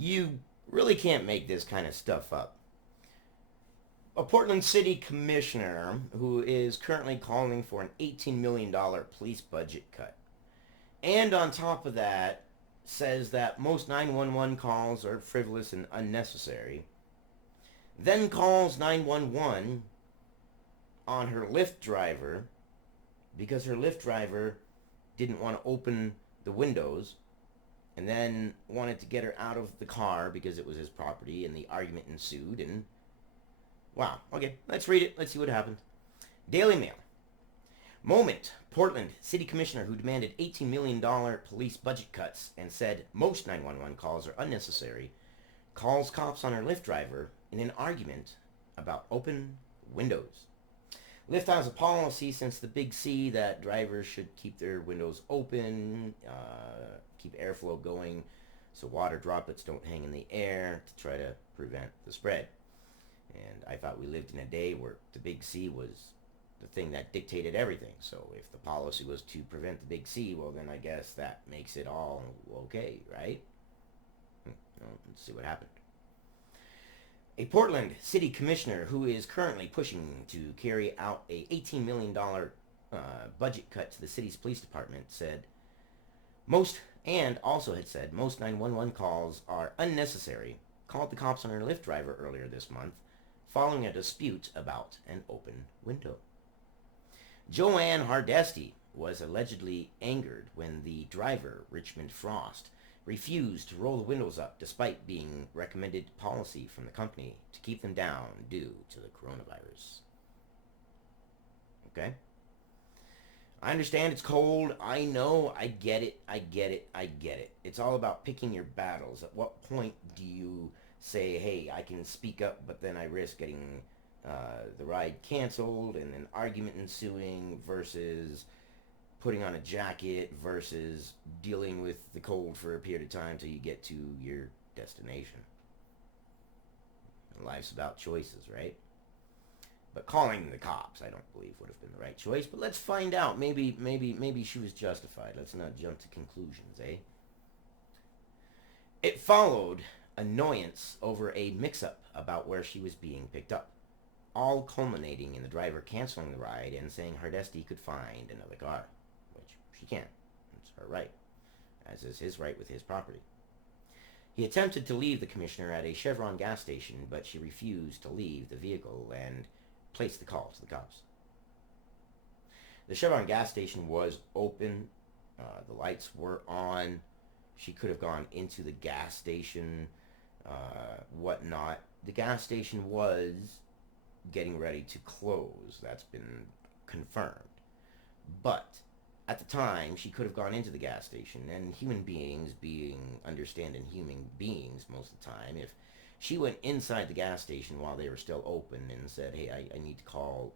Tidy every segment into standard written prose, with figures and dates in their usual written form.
You really can't make this kind of stuff up. A Portland City Commissioner who is currently calling for an $18 million police budget cut. And on top of that, says that most 911 calls are frivolous and unnecessary. Then calls 911 on her Lyft driver because her Lyft driver didn't want to open the windows, and then wanted to get her out of the car because it was his property, and the argument ensued. And wow, okay, let's read it. Let's see what happened. Daily Mail. Moment. Portland City Commissioner who demanded $18 million police budget cuts and said most 911 calls are unnecessary calls cops on her Lyft driver in an argument about open windows. Lyft has a policy since the Big C that drivers should keep their windows open, keep airflow going so water droplets don't hang in the air to try to prevent the spread. And I thought we lived in a day where the Big C was the thing that dictated everything. So if the policy was to prevent the Big C, well then I guess that makes it all okay, right? Well, let's see what happened. A Portland City Commissioner who is currently pushing to carry out a $18 million budget cut to the city's police department said most, and also had said most 911 calls are unnecessary, called the cops on her Lyft driver earlier this month following a dispute about an open window. Joanne Hardesty was allegedly angered when the driver, Richmond Frost, refused to roll the windows up despite being recommended policy from the company to keep them down due to the coronavirus. Okay? I understand it's cold. I know. I get it. I get it. It's all about picking your battles. At what point do you say, hey, I can speak up, but then I risk getting the ride canceled and an argument ensuing versus putting on a jacket versus dealing with the cold for a period of time till you get to your destination. Life's about choices, right? But calling the cops, I don't believe would have been the right choice. But let's find out. Maybe she was justified. Let's not jump to conclusions, eh? It followed annoyance over a mix-up about where she was being picked up, all culminating in the driver canceling the ride and saying Hardesty could find another car, which she can't. It's her right, as is his right with his property. He attempted to leave the commissioner at a Chevron gas station, but she refused to leave the vehicle and placed the call to the cops. The Chevron gas station was open. The lights were on. She could have gone into the gas station, whatnot. The gas station was getting ready to close. That's been confirmed. But at the time, she could have gone into the gas station, and human beings being understanding human beings most of the time, if she went inside the gas station while they were still open and said, hey, I need to call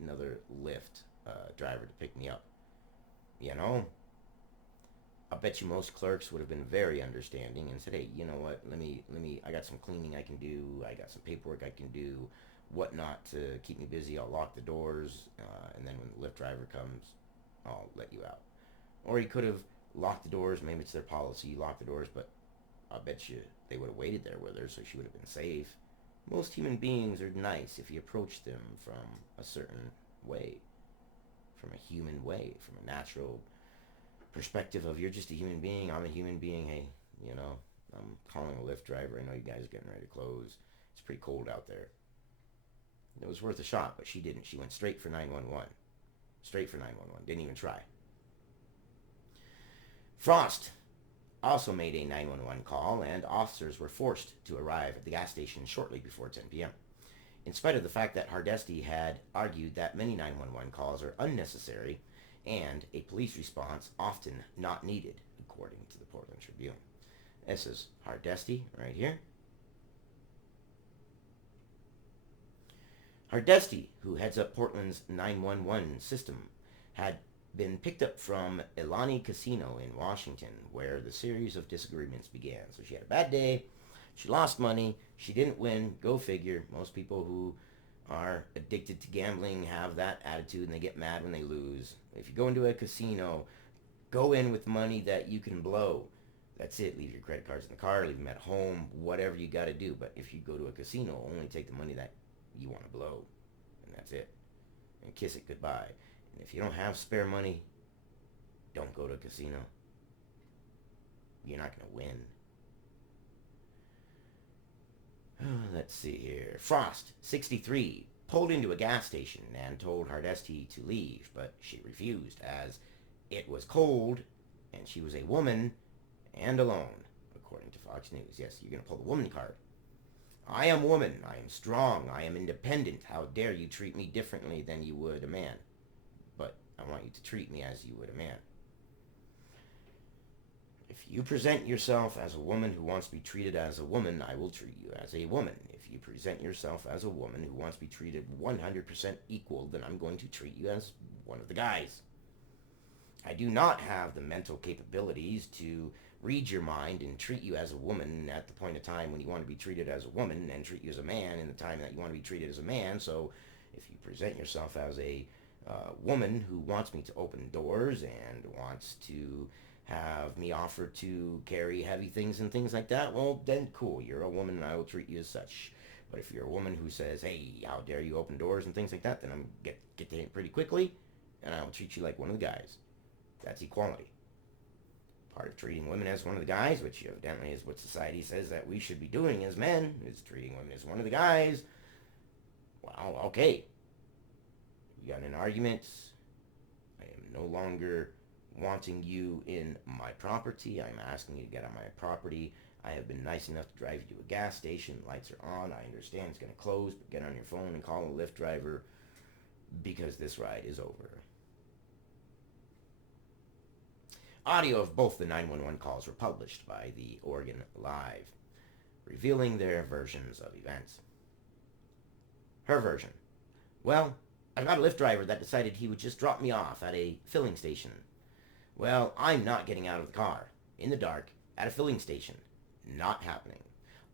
another Lyft driver to pick me up, you know, I bet you most clerks would have been very understanding and said, hey, you know what, let me, I got some cleaning I can do, I got some paperwork I can do, whatnot to keep me busy, I'll lock the doors, and then when the Lyft driver comes, I'll let you out. Or he could have locked the doors, maybe it's their policy, lock the doors, but I bet you they would have waited there with her so she would have been safe. Most human beings are nice if you approach them from a certain way, from a human way, from a natural perspective of you're just a human being, I'm a human being, hey, you know, I'm calling a Lyft driver, I know you guys are getting ready to close, it's pretty cold out there. It was worth a shot, but she didn't. She went straight for 911. Straight for 911. Didn't even try. Frost also made a 911 call, and officers were forced to arrive at the gas station shortly before 10 p.m. In spite of the fact that Hardesty had argued that many 911 calls are unnecessary and a police response often not needed, according to the Portland Tribune. This is Hardesty right here. Hardesty, who heads up Portland's 911 system, had been picked up from Elani Casino in Washington, where the series of disagreements began. So she had a bad day, she lost money, she didn't win, go figure. Most people who are addicted to gambling have that attitude and they get mad when they lose. If you go into a casino, go in with money that you can blow. That's it. Leave your credit cards in the car, leave them at home, whatever you got to do. But if you go to a casino, only take the money that you want to blow, and that's it. And kiss it goodbye. And if you don't have spare money, don't go to a casino. You're not going to win. Let's see here. Frost, 63, pulled into a gas station and told Hardesty to leave, but she refused as it was cold and she was a woman and alone, according to Fox News. Yes, you're going to pull the woman card. I am woman. I am strong. I am independent. How dare you treat me differently than you would a man? But I want you to treat me as you would a man. If you present yourself as a woman who wants to be treated as a woman, I will treat you as a woman. If you present yourself as a woman who wants to be treated 100% equal, then I'm going to treat you as one of the guys. I do not have the mental capabilities to read your mind and treat you as a woman at the point of time when you want to be treated as a woman and treat you as a man in the time that you want to be treated as a man. So if you present yourself as a woman who wants me to open doors and wants to have me offer to carry heavy things and things like that, well, then cool. You're a woman and I will treat you as such. But if you're a woman who says, hey, how dare you open doors and things like that, then I'm get to it pretty quickly and I will treat you like one of the guys. That's equality. Part of treating women as one of the guys, which evidently is what society says that we should be doing as men, is treating women as one of the guys. Well, okay. We got an argument. I am no longer wanting you in my property. I'm asking you to get on my property. I have been nice enough to drive you to a gas station. Lights are on. I understand it's going to close, but get on your phone and call a Lyft driver because this ride is over. Audio of both the 911 calls were published by the Oregon Live, revealing their versions of events. Her version. Well, I got a Lyft driver that decided he would just drop me off at a filling station. Well, I'm not getting out of the car, in the dark, at a filling station. Not happening.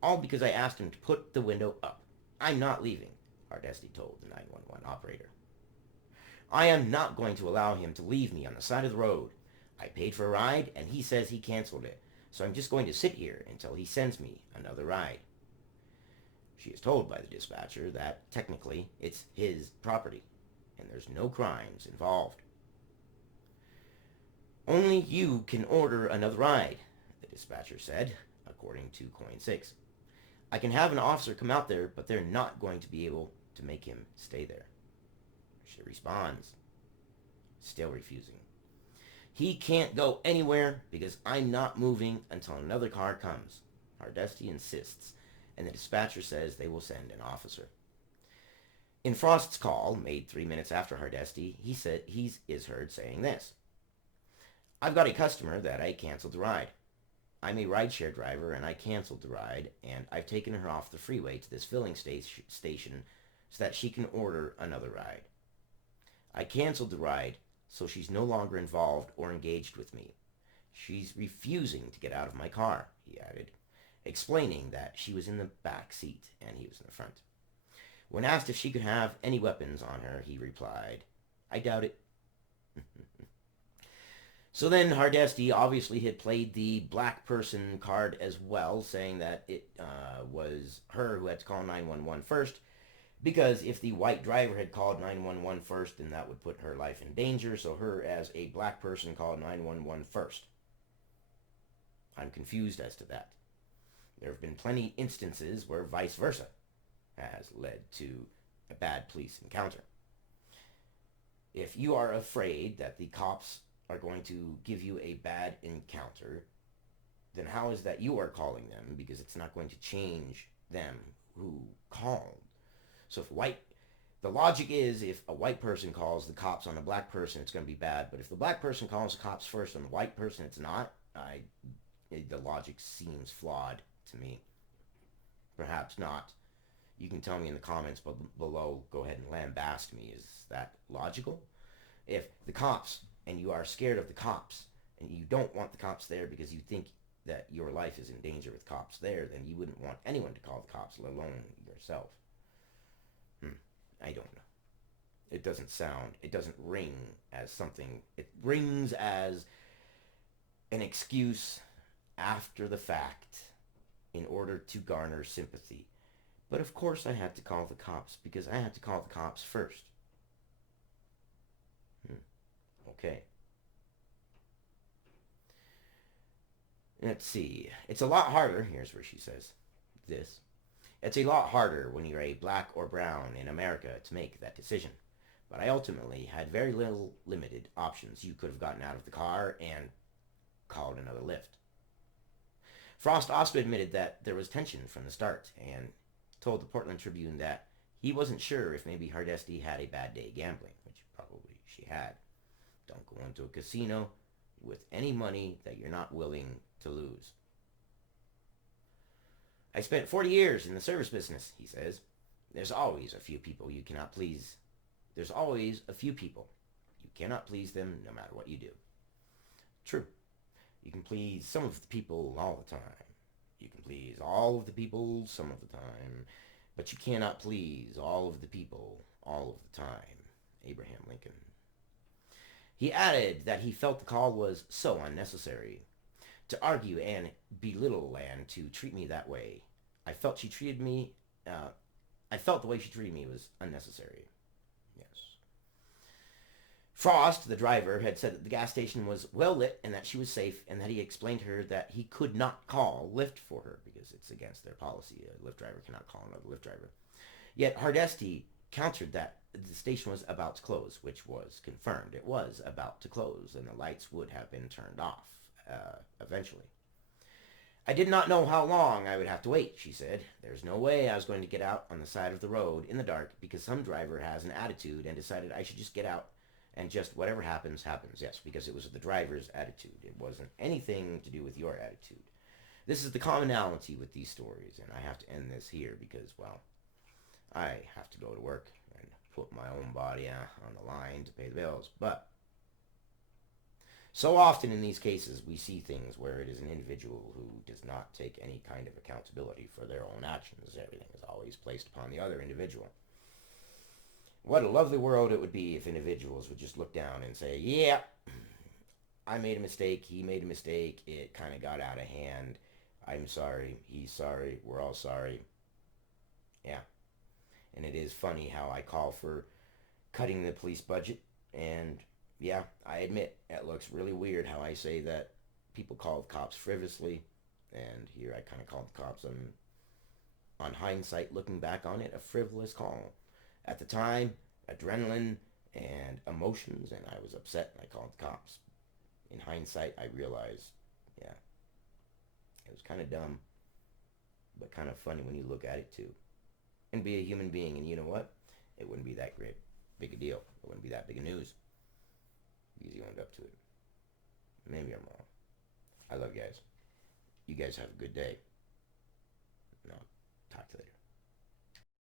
All because I asked him to put the window up. I'm not leaving, Hardesty told the 911 operator. I am not going to allow him to leave me on the side of the road. I paid for a ride, and he says he canceled it, so I'm just going to sit here until he sends me another ride. She is told by the dispatcher that technically it's his property, and there's no crimes involved. Only you can order another ride, the dispatcher said, according to Coin 6. I can have an officer come out there, but they're not going to be able to make him stay there. She responds, still refusing. He can't go anywhere because I'm not moving until another car comes. Hardesty insists, and the dispatcher says they will send an officer. In Frost's call, made 3 minutes after Hardesty, he said he is heard saying this. I've got a customer that I canceled the ride. I'm a rideshare driver and I canceled the ride, and I've taken her off the freeway to this filling station so that she can order another ride. I canceled the ride so she's no longer involved or engaged with me. She's refusing to get out of my car, he added, explaining that she was in the back seat and he was in the front. When asked if she could have any weapons on her, he replied, I doubt it. So then Hardesty obviously had played the black person card as well, saying that it was her who had to call 911 first, because if the white driver had called 911 first, then that would put her life in danger, so her as a black person called 911 first. I'm confused as to that. There have been plenty instances where vice versa has led to a bad police encounter. If you are afraid that the cops are going to give you a bad encounter, then how is that you are calling them? Because it's not going to change them who called. So the logic is if a white person calls the cops on a black person, it's going to be bad. But if the black person calls the cops first on the white person, it's not. The logic seems flawed to me. Perhaps not. You can tell me in the comments below. Go ahead and lambast me. Is that logical? If the cops, and you are scared of the cops, and you don't want the cops there because you think that your life is in danger with cops there, then you wouldn't want anyone to call the cops, let alone yourself. I don't know. It doesn't ring as something. It rings as an excuse after the fact in order to garner sympathy. But of course I had to call the cops because I had to call the cops first. Okay. Let's see. It's a lot harder. Here's where she says this. It's a lot harder when you're a black or brown in America to make that decision. But I ultimately had very little limited options. You could have gotten out of the car and called another Lyft. Frost also admitted that there was tension from the start and told the Portland Tribune that he wasn't sure if maybe Hardesty had a bad day gambling, which probably she had. Don't go into a casino with any money that you're not willing to lose. I spent 40 years in the service business, he says. There's always a few people you cannot please. There's always a few people. You cannot please them no matter what you do. True. You can please some of the people all the time. You can please all of the people some of the time. But you cannot please all of the people all of the time. Abraham Lincoln. He added that he felt the call was so unnecessary. To argue and belittle and to treat me that way. I felt the way she treated me was unnecessary. Yes. Frost, the driver, had said that the gas station was well lit and that she was safe, and that he explained to her that he could not call Lyft for her because it's against their policy. A Lyft driver cannot call another Lyft driver. Yet Hardesty countered that the station was about to close, which was confirmed. It was about to close, and the lights would have been turned off eventually. I did not know how long I would have to wait, she said. There's no way I was going to get out on the side of the road in the dark because some driver has an attitude and decided I should just get out and just whatever happens, happens. Yes, because it was the driver's attitude. It wasn't anything to do with your attitude. This is the commonality with these stories, and I have to end this here because, well, I have to go to work and put my own body on the line to pay the bills. But so often in these cases, we see things where it is an individual who does not take any kind of accountability for their own actions. Everything is always placed upon the other individual. What a lovely world it would be if individuals would just look down and say, yeah, I made a mistake, he made a mistake, it kind of got out of hand, I'm sorry, he's sorry, we're all sorry. Yeah. And it is funny how I call for cutting the police budget, and yeah, I admit it looks really weird how I say that people call the cops frivolously, and here I kind of called the cops on hindsight, looking back on it, a frivolous call. At the time, adrenaline and emotions, and I was upset, and I called the cops. In hindsight, I realized, yeah, it was kind of dumb, but kind of funny when you look at it too. And be a human being, and you know what? It wouldn't be that great, big a deal. It wouldn't be that big a news. Easy owned up to it. Maybe I'm wrong. I love you guys. You guys have a good day. No, talk to you later.